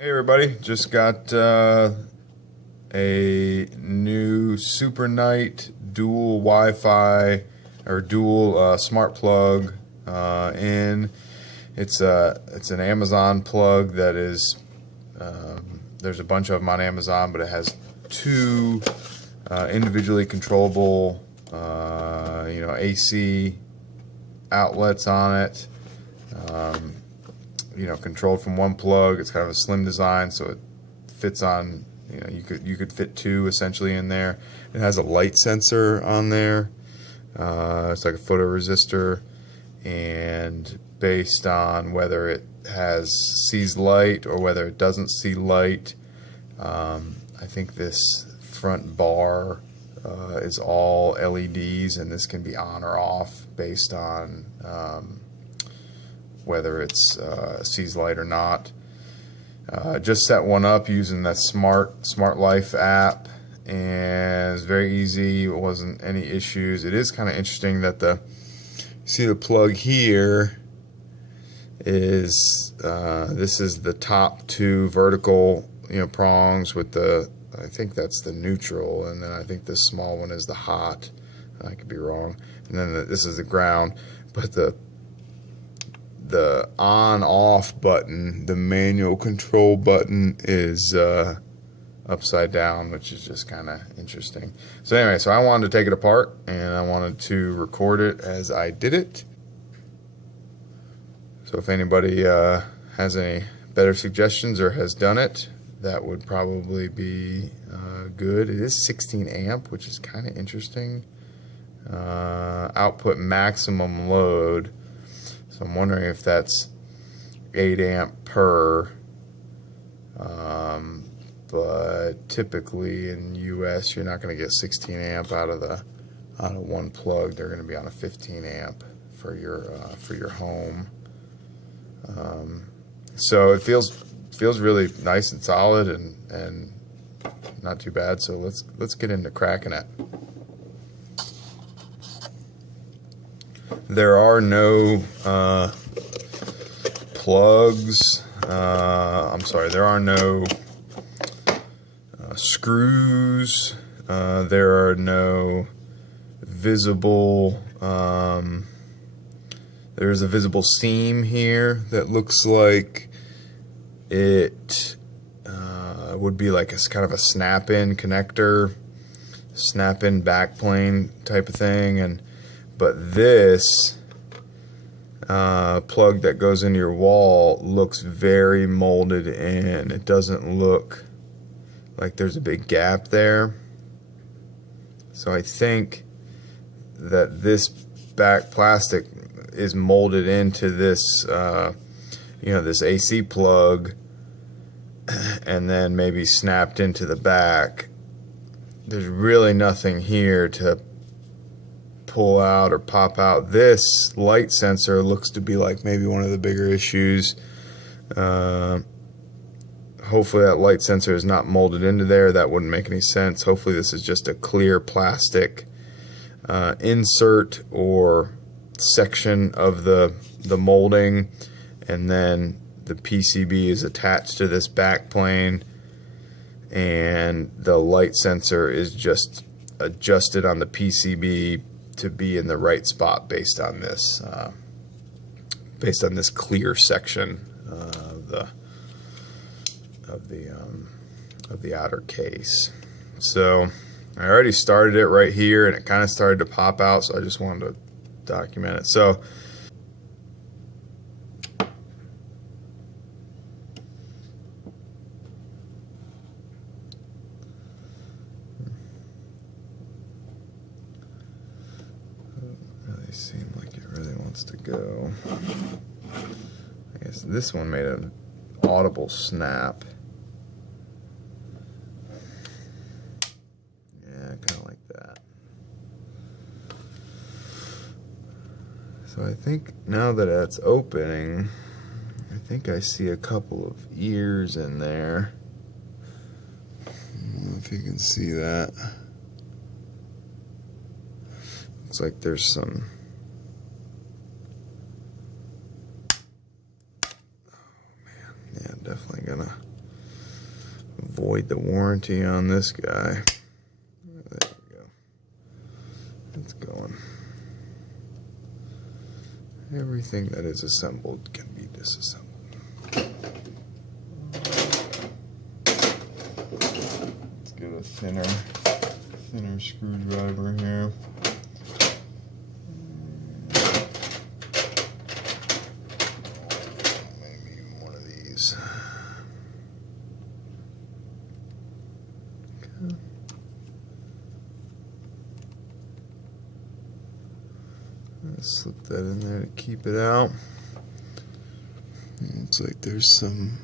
Hey everybody, just got a new Supernight dual Wi-Fi or dual smart plug in. It's an Amazon plug that is there's a bunch of them on Amazon, but it has two individually controllable AC outlets on it. Controlled from one plug. It's kind of a slim design, so it fits on. You could fit two essentially in there. It has a light sensor on there. It's like a photoresistor, and based on whether it sees light or whether it doesn't see light, I think this front bar is all LEDs, and this can be on or off based on whether it's sees light or not. Just set one up using the Smart Life app, and it's very easy. It wasn't any issues. It is kind of interesting that see the plug here is this is the top two vertical prongs with I think that's the neutral, and then I think this small one is the hot. I could be wrong. And then this is the ground, but the on-off button, the manual control button, is upside down, which is just kind of interesting. So anyway, so I wanted to take it apart, and I wanted to record it as I did it. So if anybody has any better suggestions or has done it, that would probably be good. It is 16 amp, which is kind of interesting. Output maximum load. So I'm wondering if that's 8 amp per, but typically in US you're not going to get 16 amp out of one plug. They're going to be on a 15 amp for your home. So it feels really nice and solid and not too bad. So let's get into cracking it. There are no plugs. I'm sorry, there are no screws. There are no visible. There's a visible seam here that looks like it would be like a kind of a snap-in connector, snap-in backplane type of thing, but this plug that goes into your wall looks very molded in. It doesn't look like there's a big gap there. So I think that this back plastic is molded into this, this AC plug, and then maybe snapped into the back. There's really nothing here to pull out or pop out. This light sensor looks to be like maybe one of the bigger issues. Hopefully that light sensor is not molded into there. That wouldn't make any sense. Hopefully this is just a clear plastic insert or section of the molding, and then the PCB is attached to this back plane, and the light sensor is just adjusted on the PCB to be in the right spot based on this clear section of the outer case. So I already started it right here, and it kind of started to pop out, so I just wanted to document it. So really seemed like it really wants to go. I guess this one made an audible snap. Yeah, kind of like that. So I think now that it's opening, I think I see a couple of ears in there. I don't know if you can see that. Looks like there's some. Oh man, yeah, definitely gonna void the warranty on this guy. There we go. It's going. Everything that is assembled can be disassembled. Let's get a thinner screwdriver here. Maybe one of these. Okay. Slip that in there to keep it out. Looks like there's some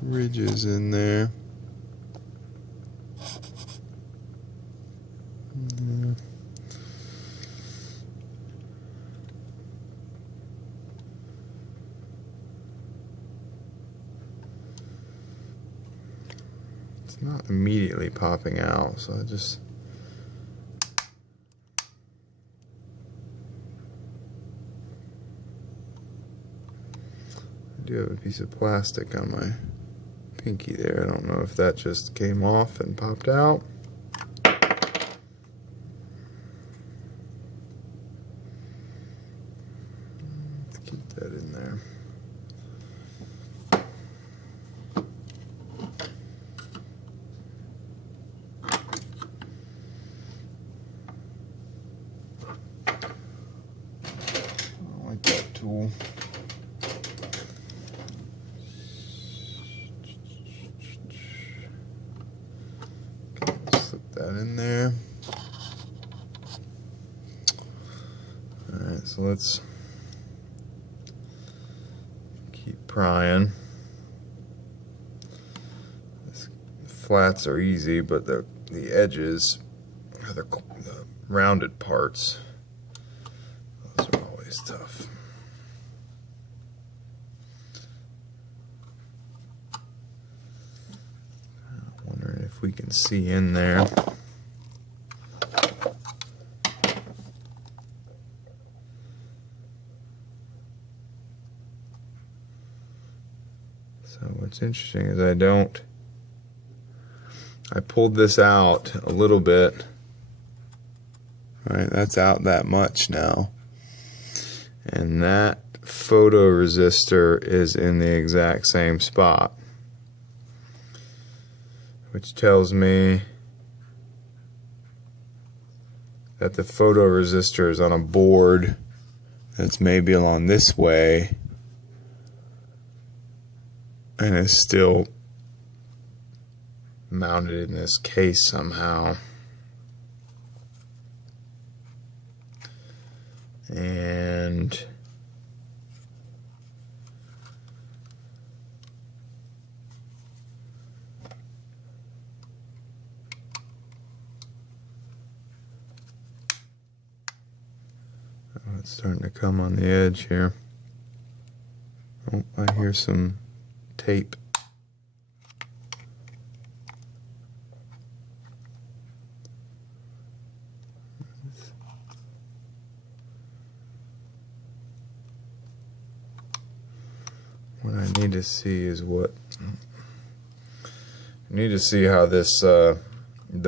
ridges in there. Yeah. It's not immediately popping out, so I just I do have a piece of plastic on my pinky there. I don't know if that just came off and popped out. Let's keep that in there. I like that tool. That in there. Alright, so let's keep prying. The flats are easy, but the edges, or the rounded parts, those are always tough. Wondering if we can see in there. So what's interesting is I pulled this out a little bit. Right, that's out that much now. And that photoresistor is in the exact same spot, which tells me that the photoresistor is on a board that's maybe along this way and is still mounted in this case somehow. And it's starting to come on the edge here. Oh, I hear some tape. What I need to see is I need to see how this the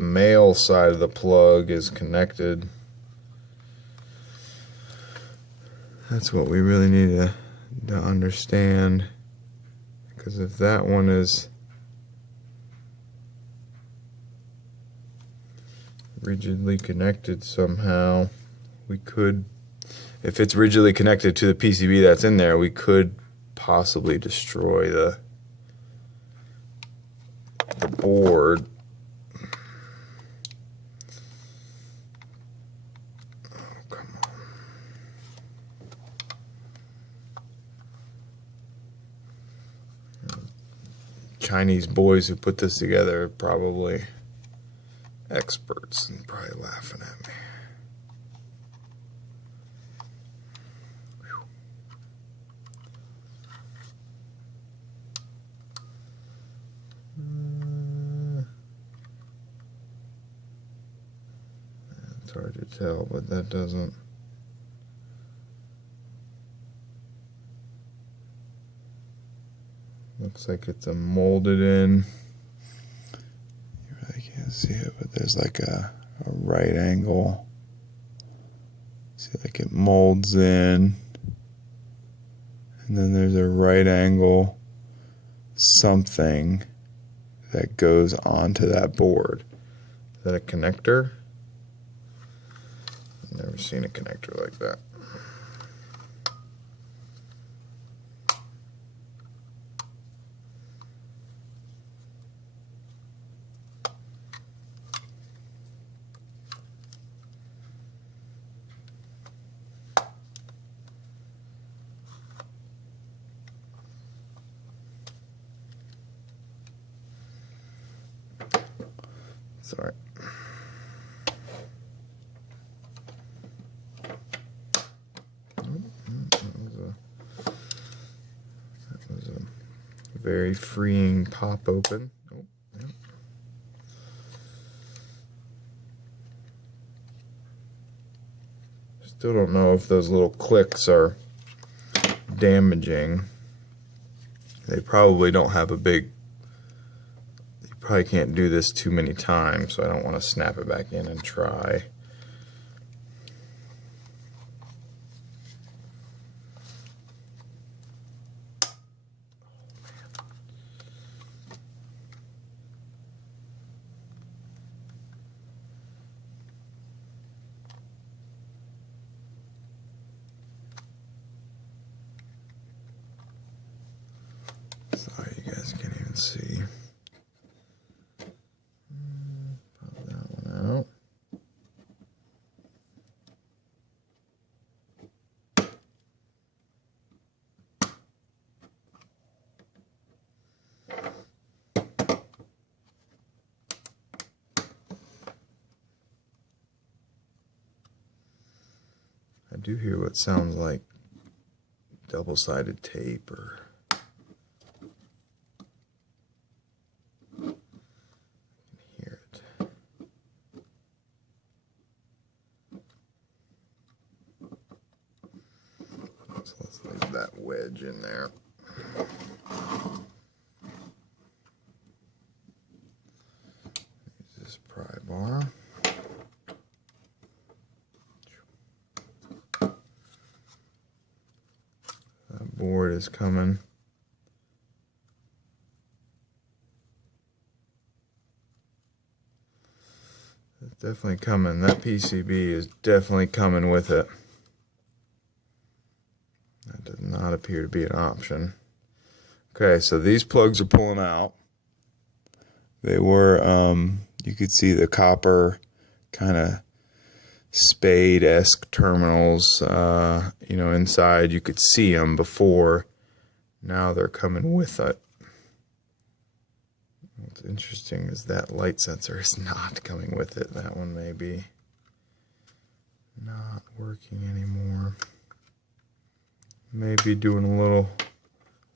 male side of the plug is connected. That's what we really need to understand, because if that one is rigidly connected somehow, we could, if it's rigidly connected to the PCB that's in there, we could possibly destroy the board. Oh, come on. Chinese boys who put this together are probably experts and probably laughing at me. It's hard to tell, but that doesn't. Looks like it's a molded in. You really can't see it, but there's like a right angle. See, like it molds in. And then there's a right angle something that goes onto that board. Is that a connector? I've never seen a connector like that. Sorry. That was a very freeing pop open. Oh, yeah. Still don't know if those little clicks are damaging. They probably don't have a big, you probably can't do this too many times, so I don't want to snap it back in and try. Sorry, you guys can't even see. Pop that one out. I do hear what sounds like double-sided tape or hear it. So let's leave that wedge in there. Use this pry bar. That board is coming. It's definitely coming. That PCB is definitely coming with it. That does not appear to be an option. Okay, so these plugs are pulling out. They were, you could see the copper kind of spade-esque terminals, you know, inside. You could see them before. Now they're coming with it. What's interesting is that light sensor is not coming with it. That one may be not working anymore. Maybe doing a little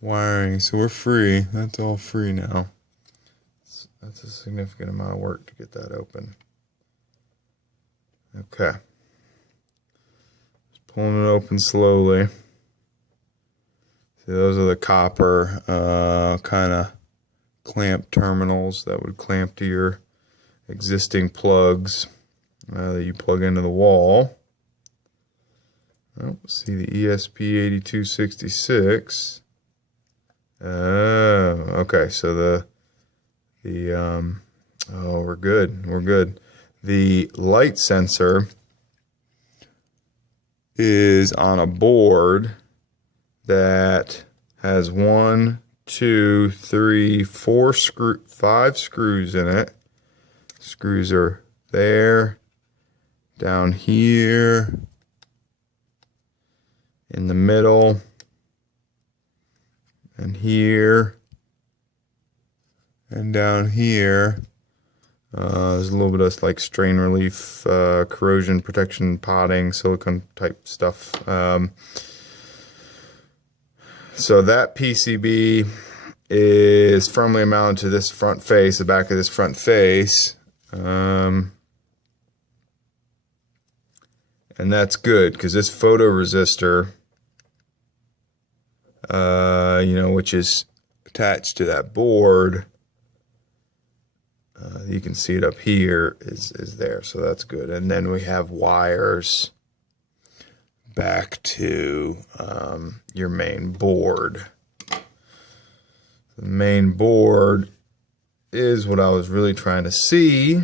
wiring. So we're free. That's all free now. That's a significant amount of work to get that open. Okay. Just pulling it open slowly. See, those are the copper kind of clamp terminals that would clamp to your existing plugs that you plug into the wall. Oh, see the ESP8266. Oh, okay. So oh, we're good. We're good. The light sensor is on a board that has 1, 2, 3, 4 5 screws in it. Screws are there, down here, in the middle, and here, and down here. There's a little bit of like strain relief, corrosion protection, potting, silicone type stuff. So that PCB is firmly mounted to this front face, the back of this front face. And that's good because this photoresistor, you know, which is attached to that board, you can see it up here, is there, so that's good. And then we have wires back to your main board. The main board is what I was really trying to see.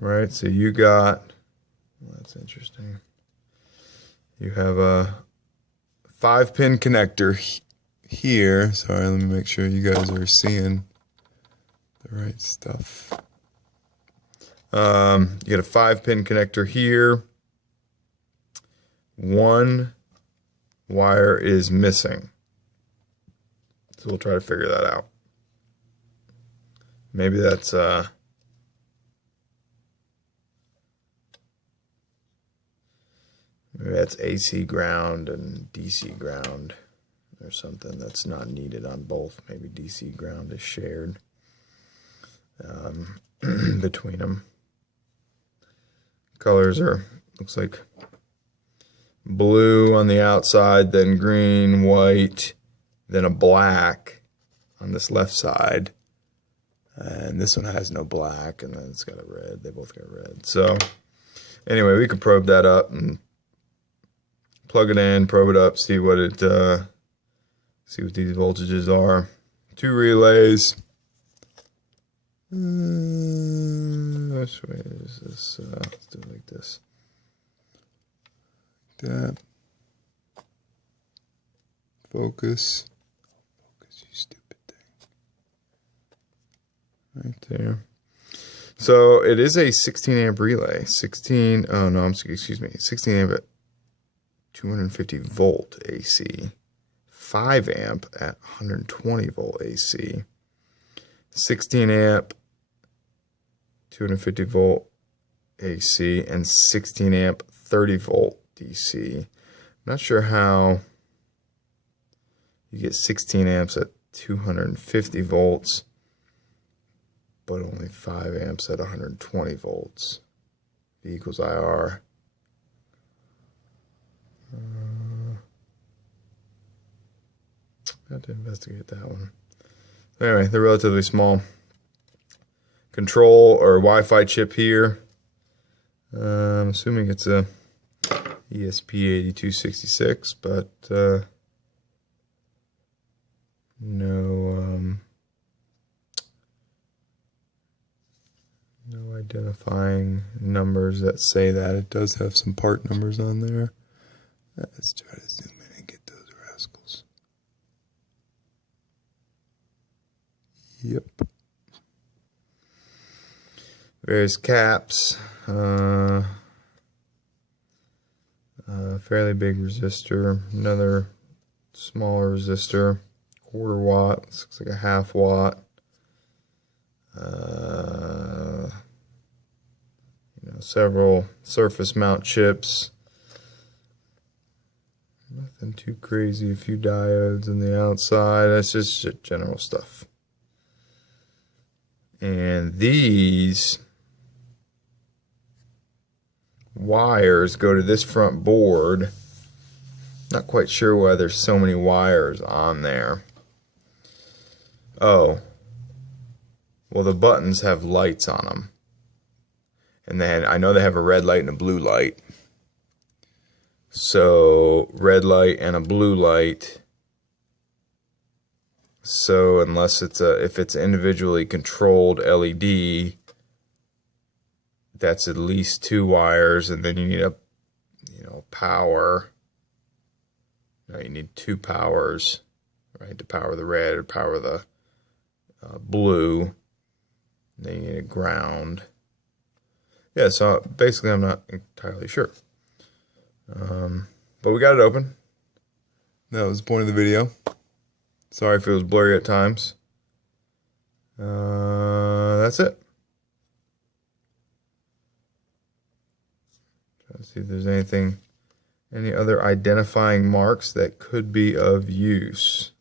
Right, so you got, well, that's interesting. You have a 5-pin connector here. Sorry, let me make sure you guys are seeing the right stuff. You got a 5-pin connector here. One wire is missing. So we'll try to figure that out. Maybe that's maybe that's AC ground and DC ground or something that's not needed on both. Maybe DC ground is shared between them. Colors are, looks like blue on the outside, then green, white, then a black on this left side. And this one has no black, and then it's got a red. They both got red. So anyway, we can probe that up and plug it in, probe it up, see what these voltages are. 2 relays. Which way is this? Let's do it like this. Like that. Focus. Focus, you stupid thing. Right there. So it is a 16 amp relay. 16 amp at 250 volt AC. 5 amp at 120 volt AC. 16 amp 250 volt AC and 16 amp 30 volt DC. I'm not sure how you get 16 amps at 250 volts, but only 5 amps at 120 volts. V equals IR. I have to investigate that one. Anyway, they're relatively small. Control or Wi-Fi chip here. I'm assuming it's a ESP8266, but no identifying numbers that say that. It does have some part numbers on there. Let's try to zoom in and get those rascals. Yep. Various caps. Fairly big resistor. Another smaller resistor. 1/4 watt. This looks like a 1/2 watt. Several surface mount chips. Nothing too crazy. A few diodes on the outside. That's just general stuff. And these wires go to this front board. Not quite sure why there's so many wires on there. Oh, well, the buttons have lights on them. And then I know they have a red light and a blue light. So red light and a blue light. So unless it's if it's individually controlled LED, that's at least 2 wires, and then you need a power. No, you need 2 powers, right, to power the red or power the blue. Then you need a ground. Yeah, so basically I'm not entirely sure. But we got it open. That was the point of the video. Sorry if it was blurry at times. That's it. Try to see if there's any other identifying marks that could be of use.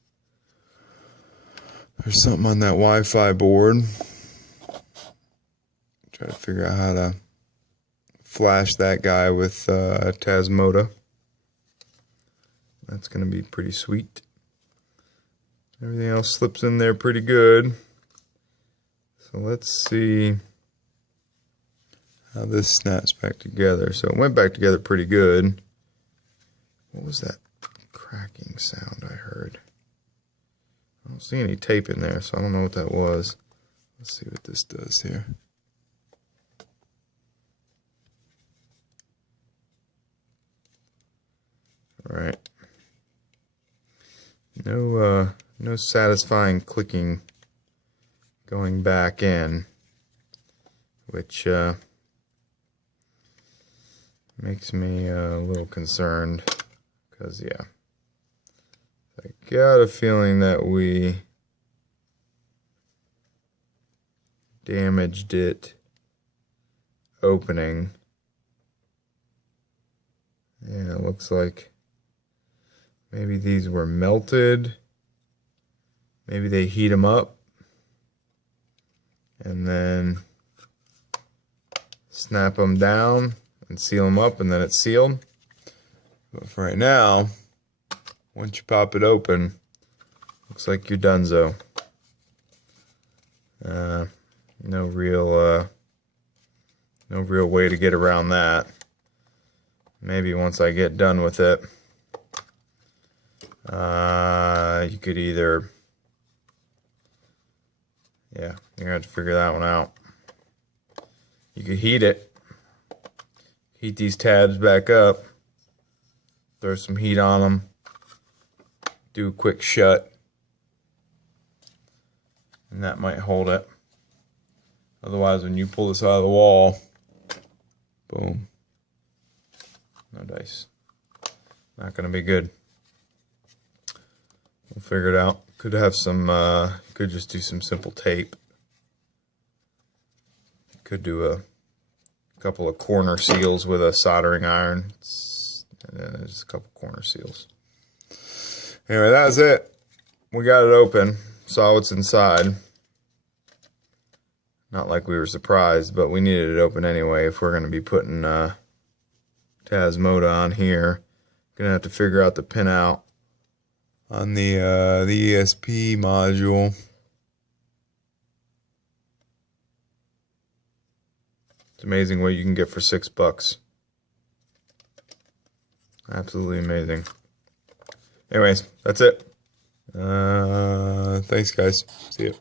There's something on that Wi-Fi board. Try to figure out how to flash that guy with Tasmota. That's going to be pretty sweet. Everything else slips in there pretty good. So let's see how this snaps back together. So it went back together pretty good. What was that cracking sound I heard? I don't see any tape in there, so I don't know what that was. Let's see what this does here. All right. No satisfying clicking going back in, which makes me a little concerned, because yeah, I got a feeling that we damaged it opening. Yeah, it looks like maybe these were melted. Maybe they heat them up and then snap them down and seal them up, and then it's sealed. But for right now, once you pop it open, looks like you're donezo. No real way to get around that. Maybe once I get done with it, you could either, yeah, you're gonna have to figure that one out. You could heat it, heat these tabs back up, throw some heat on them, do a quick shut, and that might hold it. Otherwise, when you pull this out of the wall, boom, no dice. Not gonna be good. We'll figure it out. Could have some, could just do some simple tape. Could do a couple of corner seals with a soldering iron. And then there's a couple corner seals. Anyway, that's it. We got it open. Saw what's inside. Not like we were surprised, but we needed it open anyway if we're going to be putting Tasmoda on here. Gonna have to figure out the pinout on the ESP module. It's amazing what you can get for $6. Absolutely amazing. Anyways, that's it. Thanks, guys. See ya.